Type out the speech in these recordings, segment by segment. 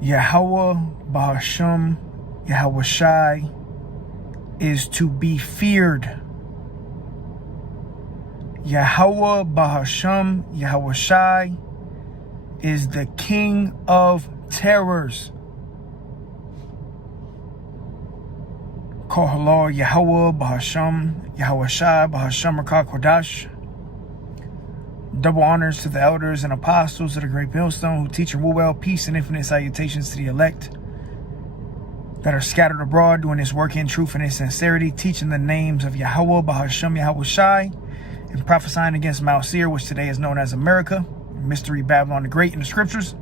Yahweh Bahasham Yahweh Shai is to be feared. Yahweh Bahasham Yahweh Shai is the king of terrors. Kohalor Yahweh Bahasham Yahweh Shai Bahasham Rakah Kodash. Double honors to the elders and apostles of the great millstone who teach and rule well. Peace and infinite salutations to the elect that are scattered abroad doing this work in truth and in sincerity, teaching the names of Yahweh Bahasham Yahweh Shai and prophesying against Mount Seir, which today is known as America, Mystery Babylon the Great in the scriptures.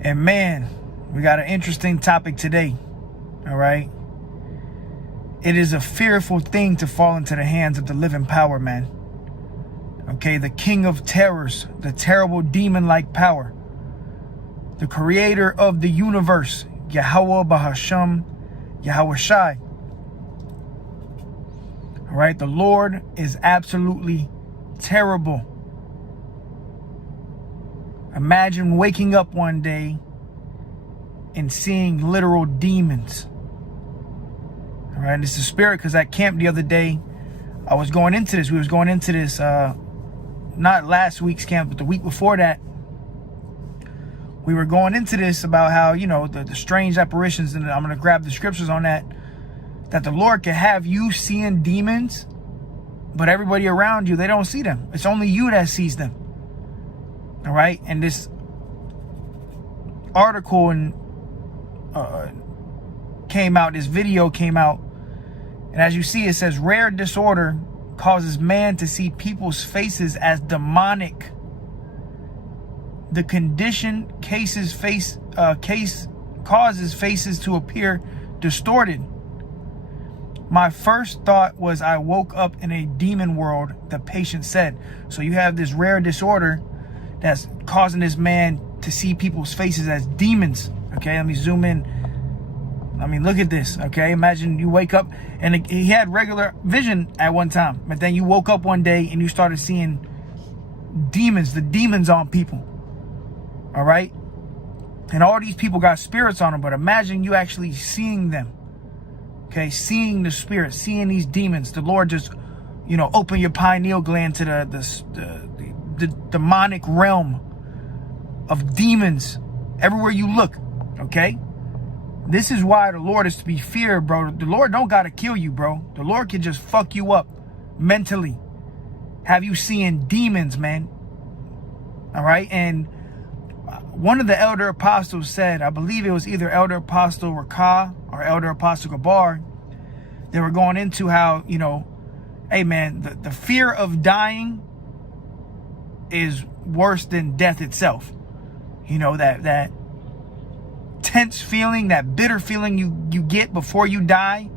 And man, we got an interesting topic today. All right. It is a fearful thing to fall into the hands of the living power, man. Okay, the king of terrors, the terrible demon-like power, the creator of the universe, Yahweh Bahasham Yahweh Shai. All right, the Lord is absolutely terrible. Imagine waking up one day and seeing literal demons. All right, this is spirit, because at camp the other day, I was going into this. We was going into this, not last week's camp, but the week before that. We were going into this about how, you know, the strange apparitions, and I'm going to grab the scriptures on that the Lord can have you seeing demons, but everybody around you, they don't see them. It's only you that sees them. All right, and this article came out, this video came out, and as you see, it says rare disorder causes man to see people's faces as demonic. The condition causes faces to appear distorted. My first thought was I woke up in a demon world, the patient said. So you have this rare disorder that's causing this man to see people's faces as demons. Okay, let me zoom in. I mean, look at this. Okay, imagine you wake up and he had regular vision at one time, but then you woke up one day and you started seeing demons, the demons on people. All right, and all these people got spirits on them, but imagine you actually seeing them. Okay, seeing the spirit, seeing these demons. The Lord just, you know, open your pineal gland to the demonic realm of demons everywhere you look. Okay, this is why the Lord is to be feared, bro. The Lord don't gotta kill you, bro. The Lord can just fuck you up mentally, have you seeing demons, man. All right, and one of the elder apostles said, I believe it was either Elder Apostle Rakah or Elder Apostle Gabar, they were going into how, you know, hey man, the fear of dying is worse than death itself. You know, that tense feeling, that bitter feeling you get before you die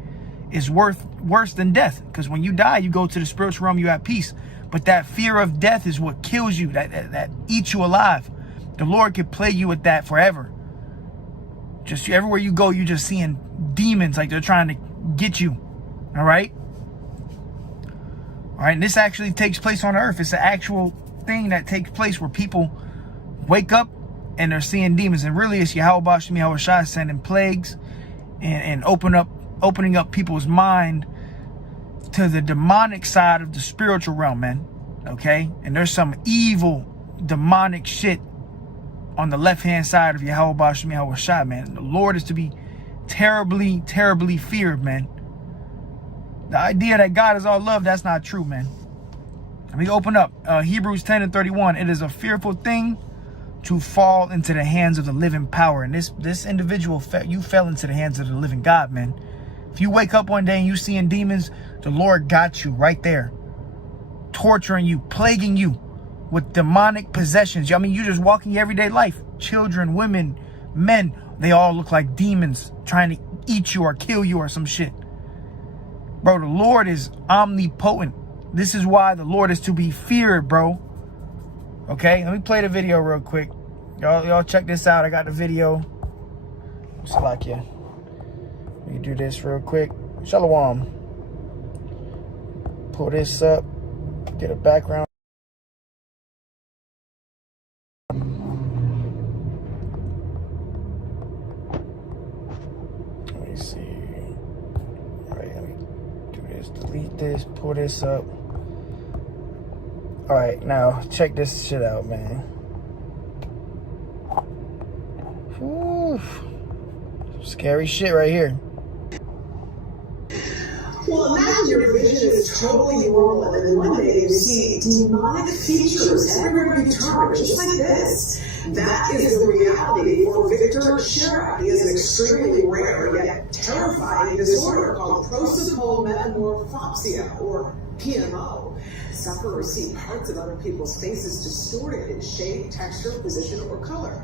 is worse than death. Because when you die, you go to the spiritual realm, you have peace. But that fear of death is what kills you, that eats you alive. The Lord could play you with that forever. Just everywhere you go, you're just seeing demons, like they're trying to get you. All right? All right, and this actually takes place on earth. It's an actual thing that takes place where people wake up and they're seeing demons. And really, it's Yahweh Bahasham Yahweh Shai sending plagues and opening up people's mind to the demonic side of the spiritual realm, man. Okay? And there's some evil, demonic shit on the left-hand side of Yahweh Bahasham Yahweh Shai, man. The Lord is to be terribly, terribly feared, man. The idea that God is all love, that's not true, man. Let me open up Hebrews 10:31. It is a fearful thing to fall into the hands of the living power. And this individual, you fell into the hands of the living God, man. If you wake up one day and you seeing demons, the Lord got you right there, torturing you, plaguing you with demonic possessions. I mean, you just walking your everyday life. Children, women, men, they all look like demons trying to eat you or kill you or some shit. Bro, the Lord is omnipotent. This is why the Lord is to be feared, bro. Okay, let me play the video real quick. Y'all check this out. I got the video. Salakia. Let me do this real quick. Shalom. Pull this up. Get a background. this, pull this up. All right, now check this shit out, man. Whew. Scary shit right here. Well, imagine your vision is totally normal, and then one day you see demonic features everywhere you turn, just like this. That is the reality for Victor Shera. He has an extremely rare yet terrifying disorder called prosomal metamorphopsia, or PMO. Sufferers see parts of other people's faces distorted in shape, texture, position, or color.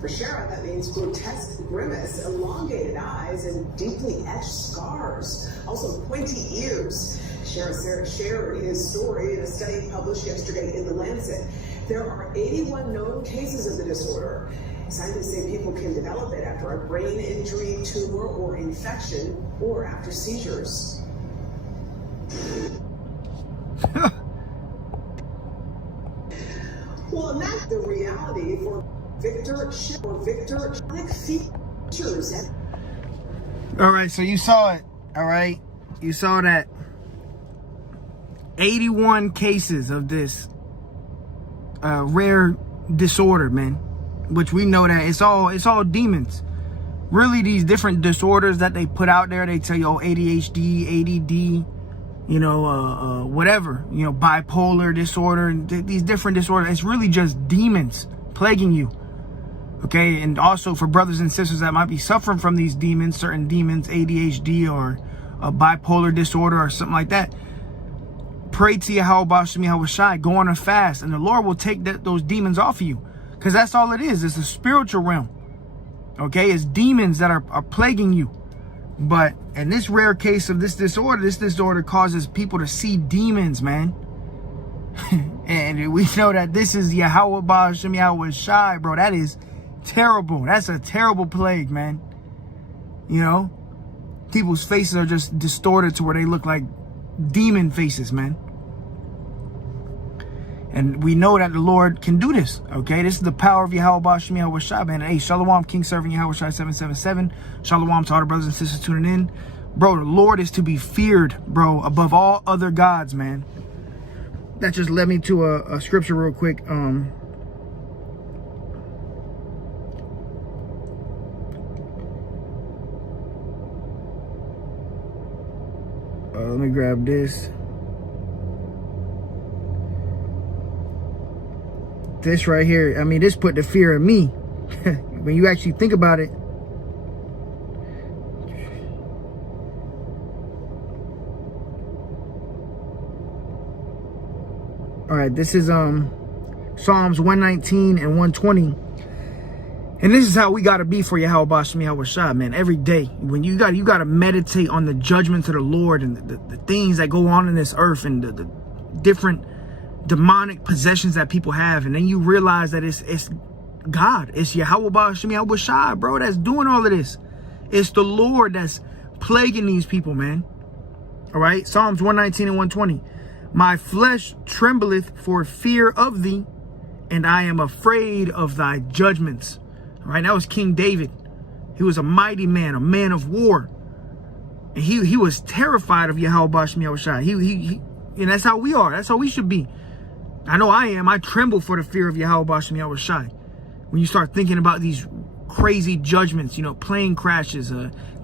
For Shera, that means grotesque grimace, elongated eyes, and deeply etched scars. Also pointy ears. Shera shared his story in a study published yesterday in The Lancet. There are 81 known cases of the disorder. Scientists say people can develop it after a brain injury, tumor, or infection, or after seizures. Well, imagine the reality for Victor features. All right, so you saw it. All right, you saw that 81 cases of this rare disorder, man. Which we know that it's all demons. Really, these different disorders that they put out there, they tell you, oh, ADHD, ADD, you know, whatever, you know, bipolar disorder, and these different disorders. It's really just demons plaguing you. Okay, and also for brothers and sisters that might be suffering from these demons, certain demons, ADHD or a bipolar disorder or something like that, pray to Yahweh Shem Yahweh Shai, go on a fast, and the Lord will take those demons off of you. Because that's all it is. It's a spiritual realm. Okay, it's demons that are plaguing you. But in this rare case of this disorder causes people to see demons, man. And we know that this is Yahweh Shem Yahweh Shai, bro. That is terrible. That's a terrible plague, man. You know, people's faces are just distorted to where they look like demon faces, man. And we know that the Lord can do this, okay? This is the power of Yahweh Shem Yahweh Shai, man. Hey, Shalom, King Servant Yahweh Shai 777. Shalom to all the brothers and sisters tuning in. Bro, the Lord is to be feared, bro, above all other gods, man. That just led me to a scripture real quick. Let me grab this. This right here, I mean, this put the fear in me. When you actually think about it. All right, this is Psalms 119 and 120. And this is how we got to be for Yahweh Shem Yahweh Shai, man. Every day, when you got to meditate on the judgments of the Lord and the things that go on in this earth and the different demonic possessions that people have, and then you realize that it's God, it's Yahweh Shem Yahweh Shai, bro, that's doing all of this. It's the Lord that's plaguing these people, man. All right, Psalms 119 and 120. My flesh trembleth for fear of thee, and I am afraid of thy judgments. All right, that was King David. He was a mighty man, a man of war, and he was terrified of Yahweh Shem Yahweh Shai. And that's how we are. That's how we should be. I know I am. I tremble for the fear of Yahweh Shem Yahweh Shai. When you start thinking about these crazy judgments, you know, plane crashes,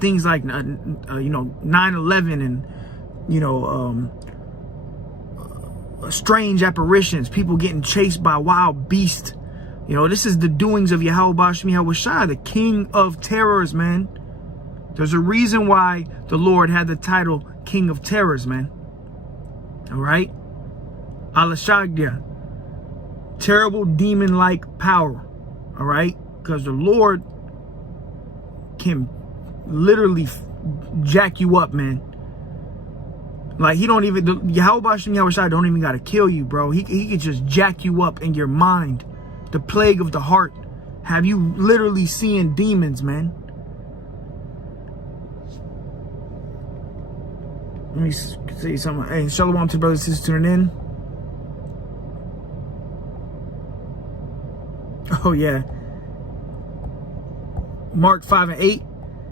things like, you know, 9/11 and, you know, strange apparitions, people getting chased by wild beasts. You know, this is the doings of Yahweh Shem Yahweh Shai, the king of terrors, man. There's a reason why the Lord had the title King of Terrors, man. All right? Alashagya, terrible demon-like power. All right? Because the Lord can literally jack you up, man. Like, he don't even, Yahweh Shem Yahweh Shai don't even got to kill you, bro. He can just jack you up in your mind. The plague of the heart. Have you literally seeing demons, man? Let me say something. Hey, shalom to brothers and sisters tuning in. Oh, yeah. Mark 5 and 8.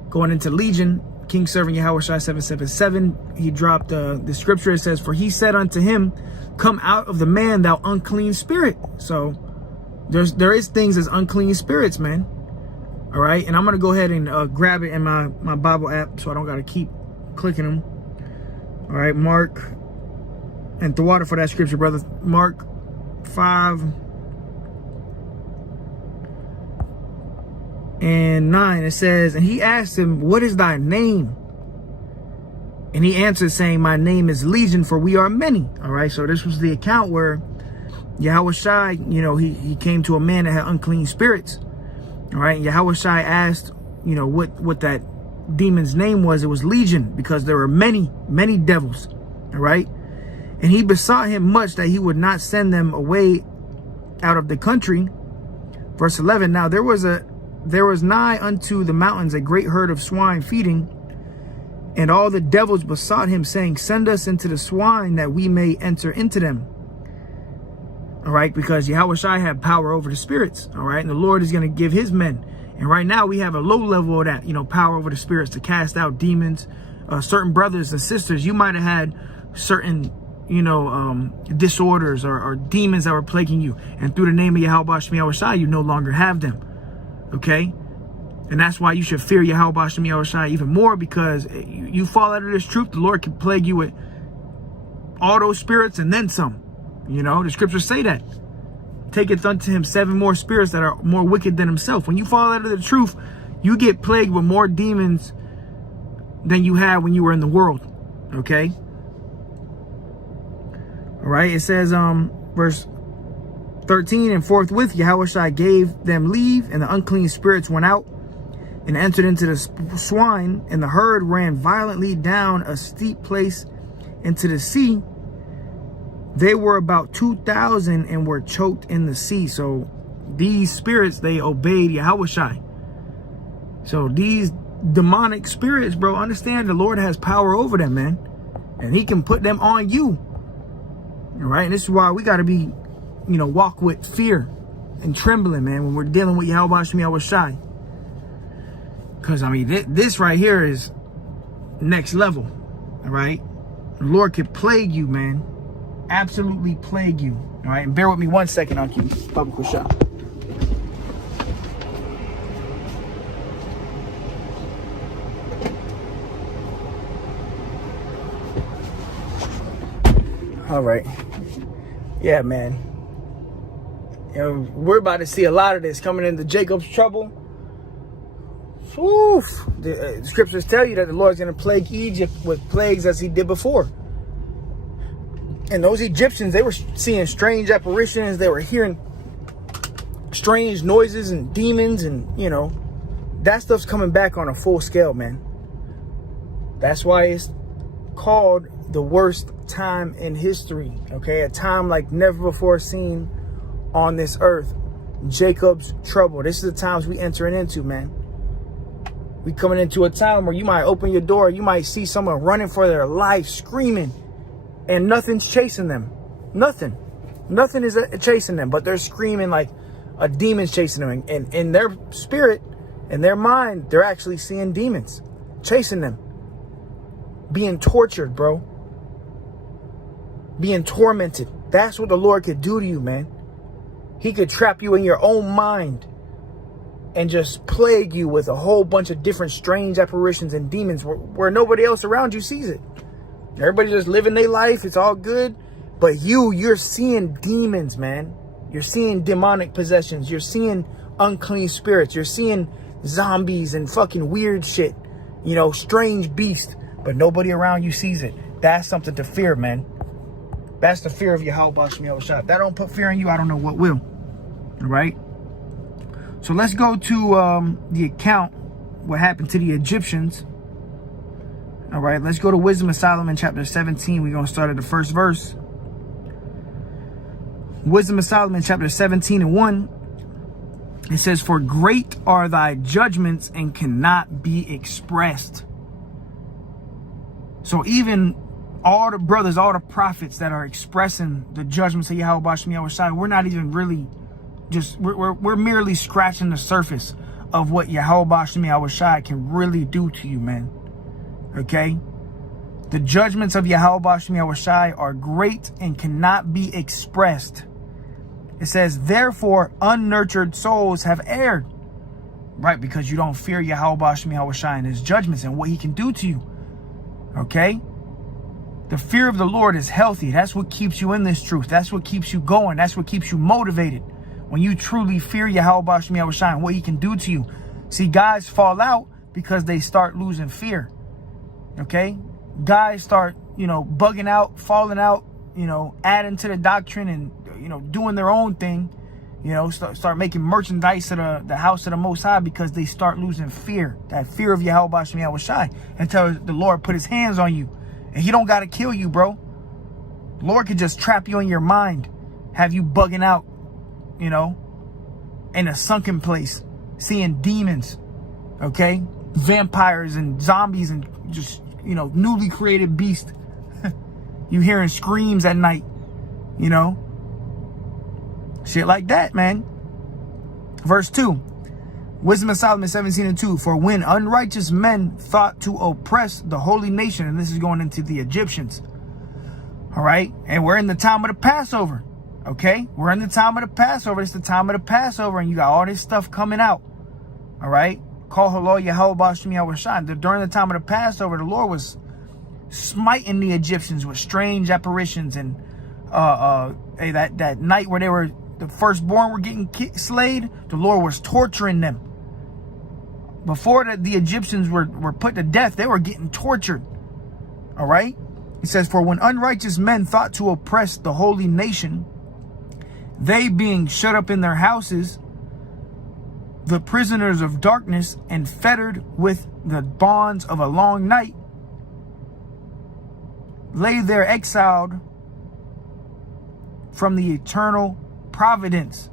Going into Legion. King Servant Yahawashi 777, he dropped the scripture. It says, for he said unto him, come out of the man, thou unclean spirit. So there is things as unclean spirits, man. All right. And I'm going to go ahead and grab it in my Bible app so I don't got to keep clicking them. All right. Mark, and the water for that scripture, brother. Mark 5:9, it says, and he asked him, what is thy name? And he answered, saying, my name is Legion, for we are many. All right, so this was the account where Yahawashi, you know, he came to a man that had unclean spirits. All right, and Yahawashi asked, you know, what that demon's name was. It was Legion, because there were many devils. All right, and he besought him much that he would not send them away out of the country. Verse 11, now there was nigh unto the mountains a great herd of swine feeding, and all the devils besought him, saying, send us into the swine that we may enter into them. All right, because Yahawashi had power over the spirits. All right, and the Lord is going to give his men. And right now we have a low level of that, you know, power over the spirits to cast out demons. Certain brothers and sisters, you might have had certain, you know, disorders or demons that were plaguing you. And through the name of Yahawashi, you no longer have them. Okay. And that's why you should fear Yahawashi even more, because you fall out of this truth, the Lord can plague you with all those spirits and then some. You know, the scriptures say that. Taketh unto him 7 more spirits that are more wicked than himself. When you fall out of the truth, you get plagued with more demons than you had when you were in the world. Okay. All right. It says, verse 13, and forthwith Yahawashi gave them leave, and the unclean spirits went out and entered into the swine, and the herd ran violently down a steep place into the sea. They were about 2,000 and were choked in the sea. So these spirits, they obeyed Yahawashi. So these demonic spirits, bro, understand the Lord has power over them, man. And he can put them on you. All right. And this is why we got to be, you know, walk with fear and trembling, man, when we're dealing with Yahawashi. Because, I mean, this right here is next level. All right. The Lord could plague you, man. Absolutely plague you. All right. And bear with me 1 second, I'll keep Baba Kusha. All right. Yeah, man. You know, we're about to see a lot of this coming into Jacob's trouble. Oof. The scriptures tell you that the Lord's going to plague Egypt with plagues as he did before. And those Egyptians, they were seeing strange apparitions. They were hearing strange noises and demons, and, you know, that stuff's coming back on a full scale, man. That's why it's called the worst time in history. Okay, a time like never before seen on this earth. Jacob's trouble. This is the times we entering into, man. We coming into a time where you might open your door, you might see someone running for their life, screaming, and nothing's chasing them. Nothing is chasing them, but they're screaming like a demon's chasing them. And in their spirit, in their mind, they're actually seeing demons chasing them, being tortured, bro, being tormented. That's what the Lord could do to you, man. He could trap you in your own mind and just plague you with a whole bunch of different strange apparitions and demons where nobody else around you sees it. Everybody just living their life. It's all good. But you're seeing demons, man. You're seeing demonic possessions. You're seeing unclean spirits. You're seeing zombies and fucking weird shit. You know, strange beasts. But nobody around you sees it. That's something to fear, man. That's the fear of Yahawashi. If that don't put fear in you, I don't know what will. All right? So let's go to the account, what happened to the Egyptians. All right, let's go to Wisdom of Solomon, chapter 17. We're going to start at the first verse. Wisdom of Solomon, chapter 17:1. It says, for great are thy judgments and cannot be expressed. So even all the brothers, all the prophets that are expressing the judgments of Yahawashi, we're not even really just, we're merely scratching the surface of what Yahawashi can really do to you, man. Okay? The judgments of Yahweh Bashem Yahushai are great and cannot be expressed. It says, therefore, unnurtured souls have erred. Right, because you don't fear Yahweh Bashem Yahushai and his judgments and what he can do to you. Okay? The fear of the Lord is healthy. That's what keeps you in this truth. That's what keeps you going. That's what keeps you motivated. When you truly fear Yahweh Bashem Yahushai and what he can do to you. See, guys fall out because they start losing fear. Okay? Guys start, bugging out, falling out, adding to the doctrine and, doing their own thing. Start making merchandise of the house of the Most High because they start losing fear. That fear of Yahweh Bashem Yahushai until the Lord put his hands on you. And he don't got to kill you, bro. The Lord could just trap you in your mind. Have you bugging out, in a sunken place. Seeing demons, okay? Vampires and zombies and just, newly created beasts. You hearing screams at night, Shit like that, man. Verse 2. Wisdom of Solomon 17:2. For when unrighteous men thought to oppress the holy nation, and this is going into the Egyptians. All right. And we're in the time of the Passover. Okay. We're in the time of the Passover. It's the time of the Passover. And you got all this stuff coming out. All right. Call Halal Yahweh Bashem Yahushai. During the time of the Passover, the Lord was smiting the Egyptians with strange apparitions. And that night where the firstborn were getting slayed, the Lord was torturing them. Before the Egyptians were put to death, they were getting tortured. All right? He says, for when unrighteous men thought to oppress the holy nation, they being shut up in their houses, the prisoners of darkness, and fettered with the bonds of a long night, lay there exiled from the eternal providence.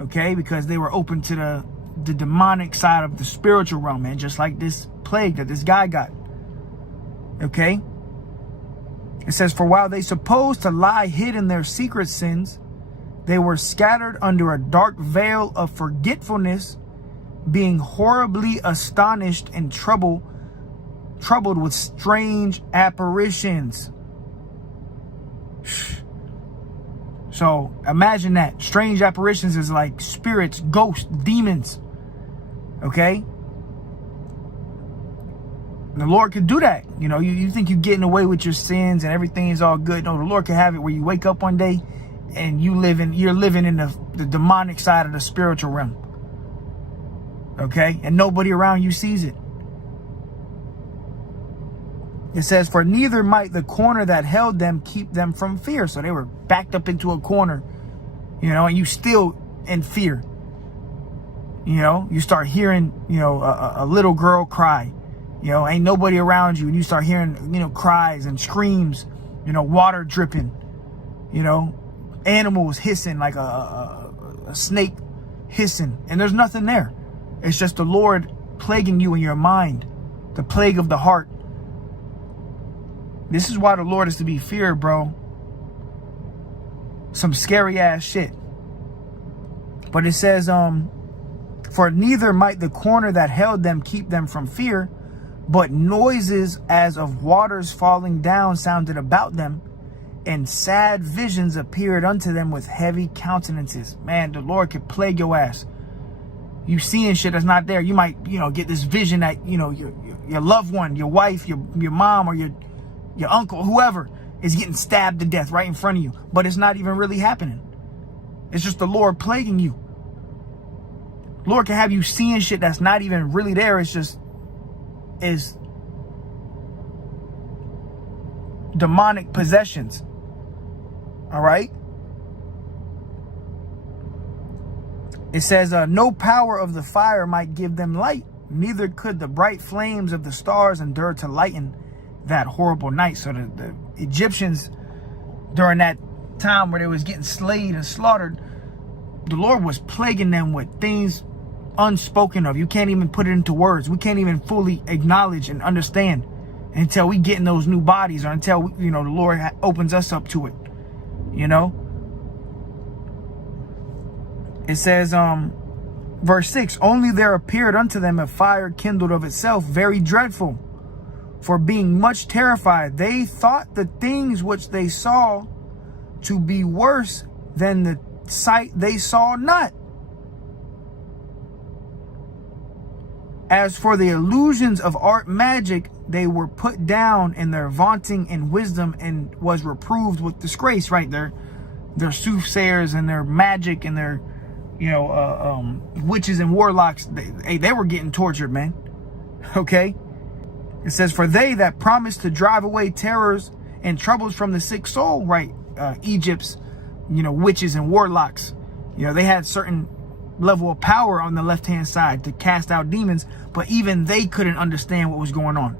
Okay, because they were open to the demonic side of the spiritual realm, man, just like this plague that this guy got. Okay, it says, for while they supposed to lie hid in their secret sins, they were scattered under a dark veil of forgetfulness, being horribly astonished and troubled with strange apparitions. So imagine that. Strange apparitions is like spirits, ghosts, demons. Okay? The Lord could do that. You think you're getting away with your sins and everything is all good. No, the Lord can have it where you wake up one day and you're living in the demonic side of the spiritual realm. Okay? And nobody around you sees it. It says, for neither might the corner that held them keep them from fear. So they were backed up into a corner, and you still in fear. You start hearing, a little girl cry, ain't nobody around you. And you start hearing, cries and screams, water dripping, animals hissing like a snake hissing. And there's nothing there. It's just the Lord plaguing you in your mind, the plague of the heart. This is why the Lord is to be feared, bro. Some scary ass shit. But it says, for neither might the corner that held them keep them from fear, but noises as of waters falling down sounded about them, and sad visions appeared unto them with heavy countenances. Man, the Lord could plague your ass. You seeing shit that's not there. You might, get this vision that, your loved one, your wife, your mom, or your uncle, whoever, is getting stabbed to death right in front of you. But it's not even really happening. It's just the Lord plaguing you. Lord can have you seeing shit that's not even really there. It's just demonic possessions. All right? It says, no power of the fire might give them light, neither could the bright flames of the stars endure to lighten that horrible night. So the Egyptians, during that time where they was getting slayed and slaughtered, the Lord was plaguing them with things unspoken of. You can't even put it into words. We can't even fully acknowledge and understand until we get in those new bodies, or until the Lord opens us up to it. It says, verse 6, only there appeared unto them a fire kindled of itself, very dreadful, For being much terrified, they thought the things which they saw to be worse than the sight they saw not. As for the illusions of art magic, they were put down in their vaunting and wisdom, and was reproved with disgrace. Right there, their soothsayers and their magic and their, witches and warlocks. They were getting tortured, man. Okay. It says, for they that promised to drive away terrors and troubles from the sick soul, right? Egypt's, witches and warlocks, they had certain level of power on the left-hand side to cast out demons, but even they couldn't understand what was going on.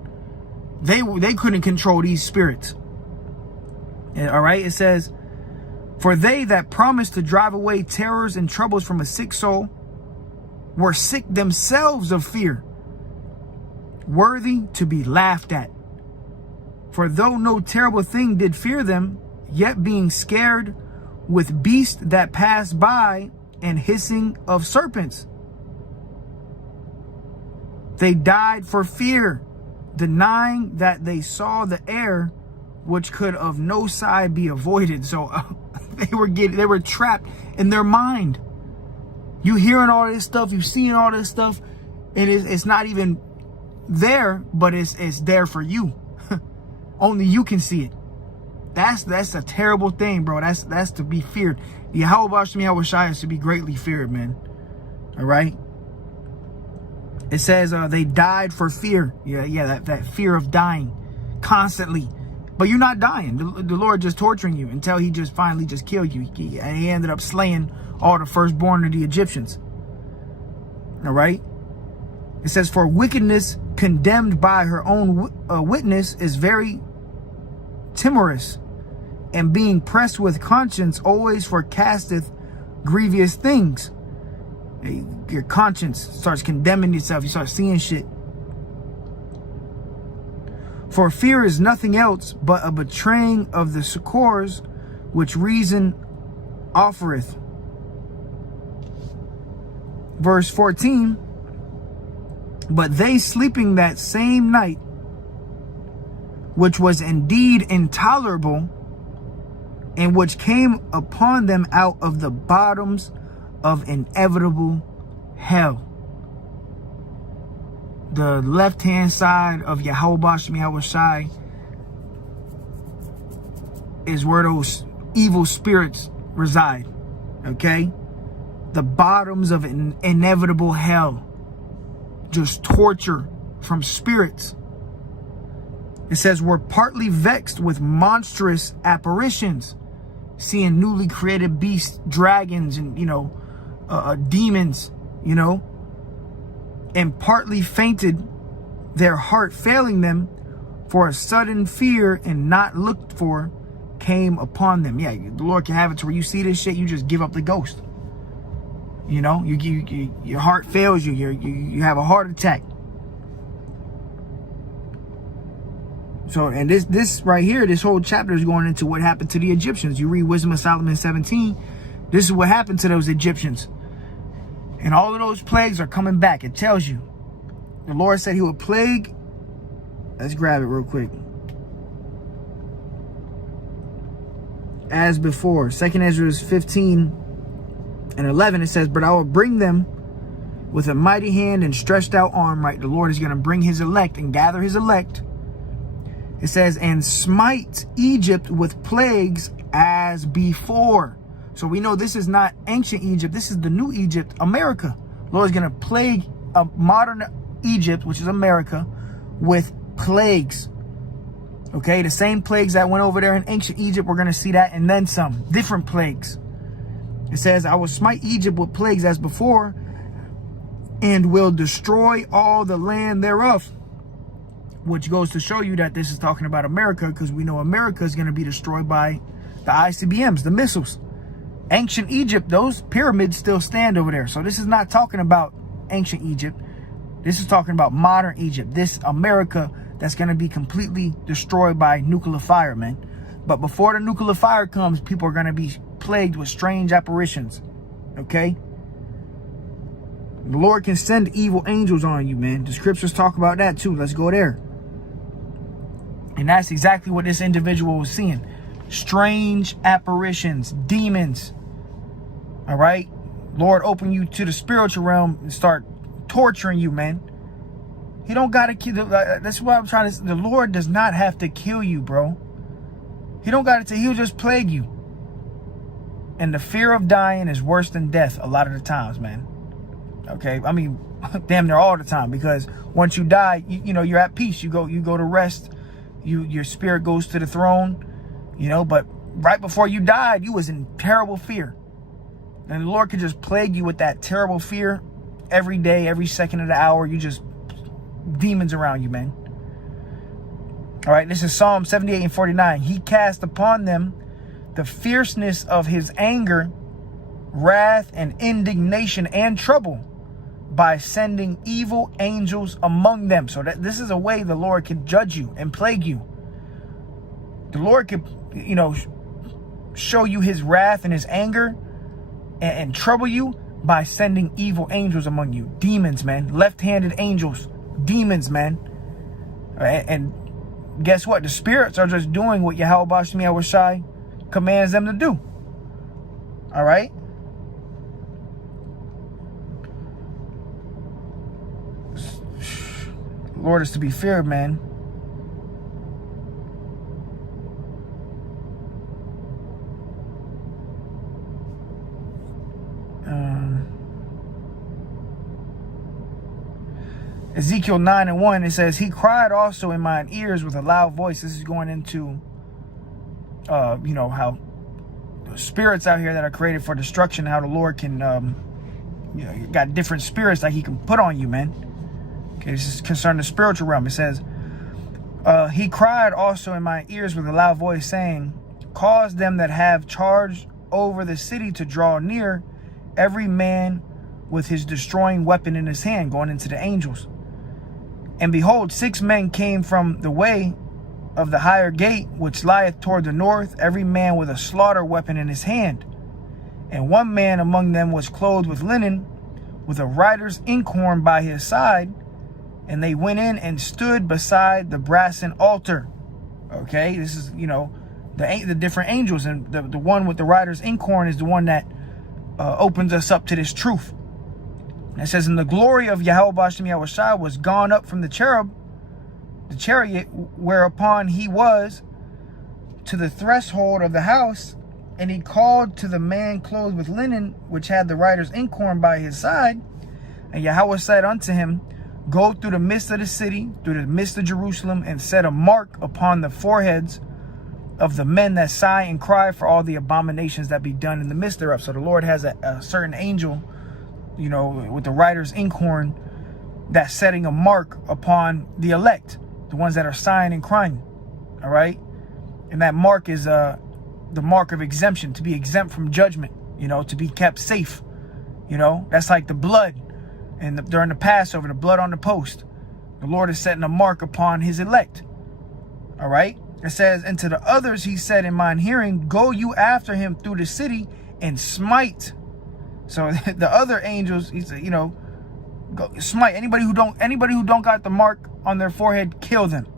They couldn't control these spirits. All right. It says, for they that promised to drive away terrors and troubles from a sick soul were sick themselves of fear, worthy to be laughed at. For though no terrible thing did fear them, yet being scared with beasts that pass by and hissing of serpents, they died for fear, denying that they saw the air, which could of no side be avoided. So they were trapped in their mind. You hearing all this stuff, you seeing all this stuff, and it's not even there, but it's there for you. Only you can see it. That's a terrible thing, bro. That's to be feared. Yahweh Shai is to be greatly feared, man. All right. It says they died for fear. Yeah, that fear of dying constantly. But you're not dying. The Lord just torturing you until he just finally just killed you. And he ended up slaying all the firstborn of the Egyptians. All right. It says, for wickedness condemned by her own witness is very timorous, and being pressed with conscience always forecasteth grievous things. Your conscience starts condemning yourself. You start seeing shit. For fear is nothing else but a betraying of the succors which reason offereth. Verse 14. But they sleeping that same night, which was indeed intolerable, and which came upon them out of the bottoms of inevitable hell. The left-hand side of Yahweh Shai is where those evil spirits reside. Okay? The bottoms of inevitable hell. Just torture from spirits. It says, we're partly vexed with monstrous apparitions, seeing newly created beasts, dragons, and demons, and partly fainted, their heart failing them, for a sudden fear and not looked for came upon them. Yeah, the Lord can have it to where you see this shit, you just give up the ghost. Your heart fails you. You have a heart attack. So, and this right here, this whole chapter is going into what happened to the Egyptians. You read Wisdom of Solomon 17. This is what happened to those Egyptians. And all of those plagues are coming back. It tells you. The Lord said he would plague. Let's grab it real quick. As before, 2 Ezra 15 and 11, it says, but I will bring them with a mighty hand and stretched out arm. Right, the Lord is going to bring his elect and gather his elect. It says, and smite Egypt with plagues as before. So we know this is not ancient Egypt. This is the new Egypt, America. The Lord is going to plague a modern Egypt, which is America, with plagues. Okay, the same plagues that went over there in ancient Egypt, we're going to see that, and then some different plagues. It says, I will smite Egypt with plagues as before, and will destroy all the land thereof. Which goes to show you that this is talking about America, because we know America is going to be destroyed by the ICBMs, the missiles. Ancient Egypt, those pyramids still stand over there. So this is not talking about ancient Egypt. This is talking about modern Egypt. This America that's going to be completely destroyed by nuclear fire, man. But before the nuclear fire comes, people are going to be plagued with strange apparitions. Okay? The Lord can send evil angels on you, man. The scriptures talk about that too. Let's go there. And that's exactly what this individual was seeing. Strange apparitions, demons. All right? Lord, open you to the spiritual realm and start torturing you, man. He don't got to kill. That's what I'm trying to say. The Lord does not have to kill you, bro. He don't got to. He'll just plague you. And the fear of dying is worse than death a lot of the times, man. Okay? I mean, damn near all the time. Because once you die, you know, you're at peace. You go to rest. Your spirit goes to the throne. You know, but right before you died, you was in terrible fear. And the Lord could just plague you with that terrible fear every day, every second of the hour. You just demons around you, man. All right, this is Psalm 78 and 49. He cast upon them the fierceness of his anger, wrath, and indignation and trouble by sending evil angels among them. So that this is a way the Lord can judge you and plague you. The Lord could, you know, show you his wrath and his anger and trouble you by sending evil angels among you. Demons, man. Left-handed angels. Demons, man. And guess what? The spirits are just doing what Yahweh Bashmi Awashai commands them to do. All right? Lord is to be feared, man. Ezekiel 9 and 1, it says, he cried also in mine ears with a loud voice. This is going into, you know, how the spirits out here that are created for destruction, how the Lord can, you know, got different spirits that he can put on you, man. Okay, this is concerning the spiritual realm. It says, he cried also in my ears with a loud voice, saying, cause them that have charge over the city to draw near, every man with his destroying weapon in his hand, going into the angels. And behold, 6 men came from the way of the higher gate, which lieth toward the north, every man with a slaughter weapon in his hand. And one man among them was clothed with linen, with a writer's inkhorn by his side. And they went in and stood beside the brassen altar. Okay, this is, you know, the different angels. And the one with the writer's inkhorn is the one that opens us up to this truth. It says, and the glory of Yahweh Bashmi Awashai was gone up from the cherub, the chariot whereupon he was, to the threshold of the house. And he called to the man clothed with linen, which had the writer's inkhorn by his side. And Yahweh said unto him, go through the midst of the city, through the midst of Jerusalem, and set a mark upon the foreheads of the men that sigh and cry for all the abominations that be done in the midst thereof. So the Lord has a certain angel, you know, with the writer's inkhorn, that's setting a mark upon the elect, the ones that are sighing and crying. All right. And that mark is the mark of exemption, to be exempt from judgment, you know, to be kept safe. You know, that's like the blood and during the Passover, the blood on the post. The Lord is setting a mark upon his elect. All right. It says, and to the others he said in mine hearing, go you after him through the city and smite. So the other angels, he said, you know, go smite anybody who don't got the mark on their forehead, kill them.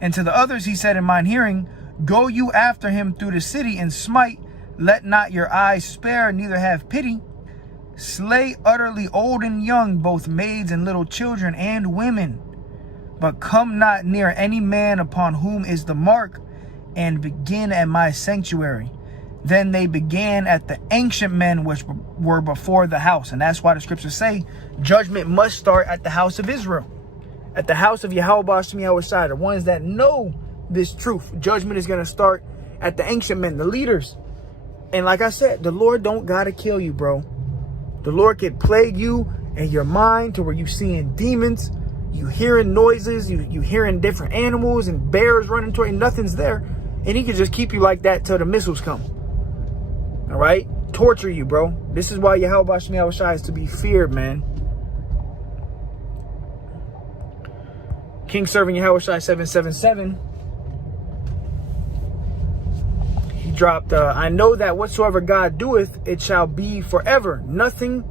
And to the others he said in mine hearing, go you after him through the city and smite, let not your eyes spare, neither have pity. Slay utterly old and young, both maids and little children and women. But come not near any man upon whom is the mark, and begin at my sanctuary. Then they began at the ancient men which were before the house. And that's why the scriptures say judgment must start at the house of Israel, at the house of Yahweh Bashmi Awashai, the ones that know this truth. Judgment is going to start at the ancient men, the leaders. And like I said, the Lord don't got to kill you, bro. The Lord can plague you and your mind to where you seeing demons, you hearing noises, you hearing different animals and bears running toward you, nothing's there. And he can just keep you like that till the missiles come. All right? Torture you, bro. This is why Yahweh Bashmi Awashai is to be feared, man. King Serving Yahweh Shai 777. He dropped, I know that whatsoever God doeth, it shall be forever. Nothing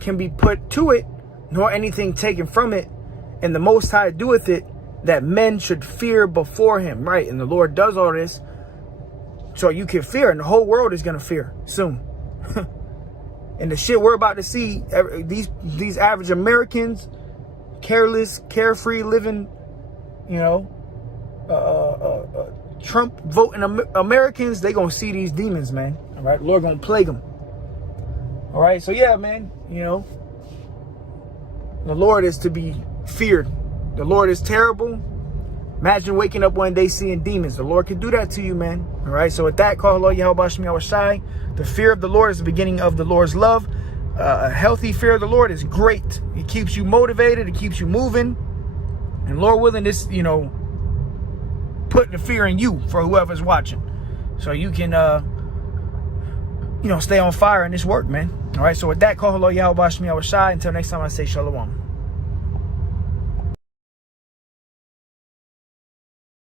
can be put to it, nor anything taken from it. And the Most High doeth it, that men should fear before him, right? And the Lord does all this so you can fear, and the whole world is going to fear soon. And the shit we're about to see, these average Americans, careless, carefree, living, you know, Trump voting Americans, they gonna see these demons, man. All right, Lord gonna plague them. All right, so yeah, man, you know, the Lord is to be feared. The Lord is terrible. Imagine waking up one day seeing demons. The Lord can do that to you, man. All right, so with that, call Allah Yahweh Shmi Awashai. The fear of the Lord is the beginning of the Lord's love. A healthy fear of the Lord is great. It keeps you motivated. It keeps you moving. And Lord willing, this, you know, put the fear in you for whoever's watching, so you can, you know, stay on fire in this work, man. All right, so with that, call Allah Yahweh Shmi Awashai. Until next time, I say Shalom.